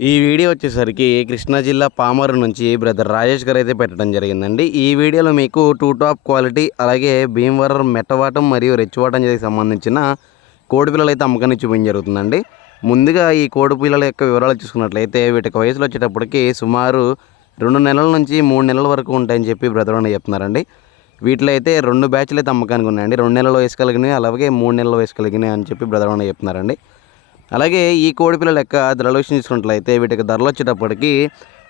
ఈ వీడియో వచ్చేసరికి కృష్ణా జిల్లా పామరు నుంచి బ్రదర్ రాజేష్ గారు అయితే పెట్టడం జరిగిందండి. ఈ వీడియోలో మీకు టూ టాప్ క్వాలిటీ అలాగే భీమవరం మెట్టవాటం మరియు రెచ్చివాటం చేసి సంబంధించిన కోడి పిల్లలు అయితే అమ్మకాన్ని చూపించడం జరుగుతుందండి. ముందుగా ఈ కోడి పిల్లల యొక్క వివరాలు చూసుకున్నట్లయితే వీటికి వయసులో వచ్చేటప్పటికి సుమారు రెండు నెలల నుంచి మూడు నెలల వరకు ఉంటాయని చెప్పి బ్రదర్ అని చెప్తున్నారండి. వీటిలో అయితే రెండు బ్యాచ్లు అయితే అమ్మకానికి ఉన్నాయండి. రెండు నెలల వయసు కలిగినవి అలాగే మూడు నెలల వయసు కలిగినవి అని చెప్పి బ్రదర్ అని చెప్తున్నారండి. అలాగే ఈ కోడి పిల్లల యొక్క ధరలు విషయం వీటికి ధరలు వచ్చేటప్పటికి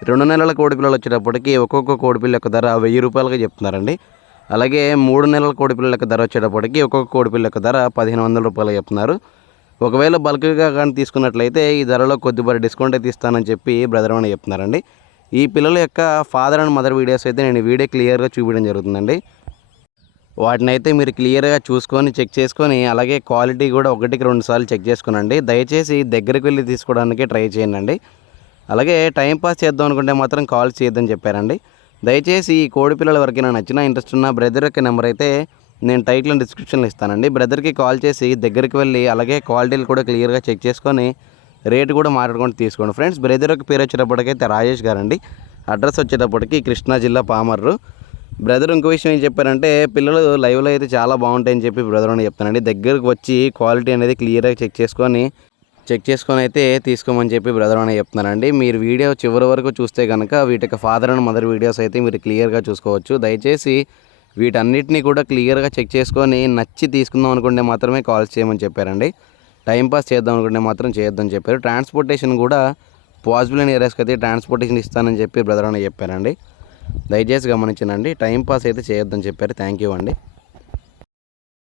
రెండు నెలల కోడి పిల్లలు వచ్చేటప్పటికి ఒక్కొక్క కోడి పిల్ల యొక్క ధర వెయ్యి రూపాయలుగా చెప్తున్నారండి. అలాగే మూడు నెలల కోడి పిల్లల యొక్క ధర వచ్చేటప్పటికి ఒక్కొక్క కోడి పిల్ల యొక్క ధర పదిహేను వందల రూపాయలు చెప్తున్నారు. ఒకవేళ బల్క్గా కానీ తీసుకున్నట్లయితే ఈ ధరలో కొద్దిపాటి డిస్కౌంట్ అయితే ఇస్తానని చెప్పి బ్రదర్ అని చెప్తున్నారండి. ఈ పిల్లల యొక్క ఫాదర్ అండ్ మదర్ వీడియోస్ అయితే నేను వీడియో క్లియర్గా చూపించడం జరుగుతుందండి. వాటిని అయితే మీరు క్లియర్గా చూసుకొని చెక్ చేసుకొని అలాగే క్వాలిటీ కూడా ఒకటికి రెండు సార్లు చెక్ చేసుకునండి. దయచేసి దగ్గరికి వెళ్ళి తీసుకోవడానికి ట్రై చేయండి అలాగే టైం పాస్ చేద్దాం అనుకుంటే మాత్రం కాల్ చేయొద్దని చెప్పారండి. దయచేసి ఈ కోడి పిల్లల ఎవరికైనా నచ్చిన ఇంట్రెస్ట్ ఉన్న బ్రదర్ యొక్క నెంబర్ అయితే నేను టైటిల్ అండ్ డిస్క్రిప్షన్లో ఇస్తానండి. బ్రదర్కి కాల్ చేసి దగ్గరికి వెళ్ళి అలాగే క్వాలిటీలు కూడా క్లియర్గా చెక్ చేసుకొని రేటు కూడా మాట్లాడుకొని తీసుకోండి. ఫ్రెండ్స్ బ్రదర్ యొక్క పేరు వచ్చేటప్పటికైతే రాజేష్ గారండి. అడ్రస్ వచ్చేటప్పటికి కృష్ణా జిల్లా పామర్రు. బ్రదర్ ఇంకో విషయం ఏం చెప్పారంటే పిల్లలు లైవ్లో అయితే చాలా బాగుంటాయని చెప్పి బ్రదర్ అని చెప్తానండి. దగ్గరకు వచ్చి క్వాలిటీ అనేది క్లియర్గా చెక్ చేసుకొని చెక్ చేసుకొని అయితే తీసుకోమని చెప్పి బ్రదర్ అని చెప్తున్నానండి. మీరు వీడియో చివరి వరకు చూస్తే కనుక వీటికి ఫాదర్ అండ్ మదర్ వీడియోస్ అయితే మీరు క్లియర్గా చూసుకోవచ్చు. దయచేసి వీటన్నిటిని కూడా క్లియర్గా చెక్ చేసుకొని నచ్చి తీసుకుందాం అనుకుంటే మాత్రమే కాల్స్ చేయమని చెప్పారండి. టైంపాస్ చేద్దాం అనుకుంటే మాత్రం చేయొద్దని చెప్పారు. ట్రాన్స్పోర్టేషన్ కూడా పాజిబుల్ అయిన ఏరియాస్కి అయితే ట్రాన్స్పోర్టేషన్ ఇస్తానని చెప్పి బ్రదర్ అని చెప్పారండి. దయచేసి గమనించండి. టైంపాస్ అయితే చేయొద్దని చెప్పారు. థ్యాంక్ యూ అండి.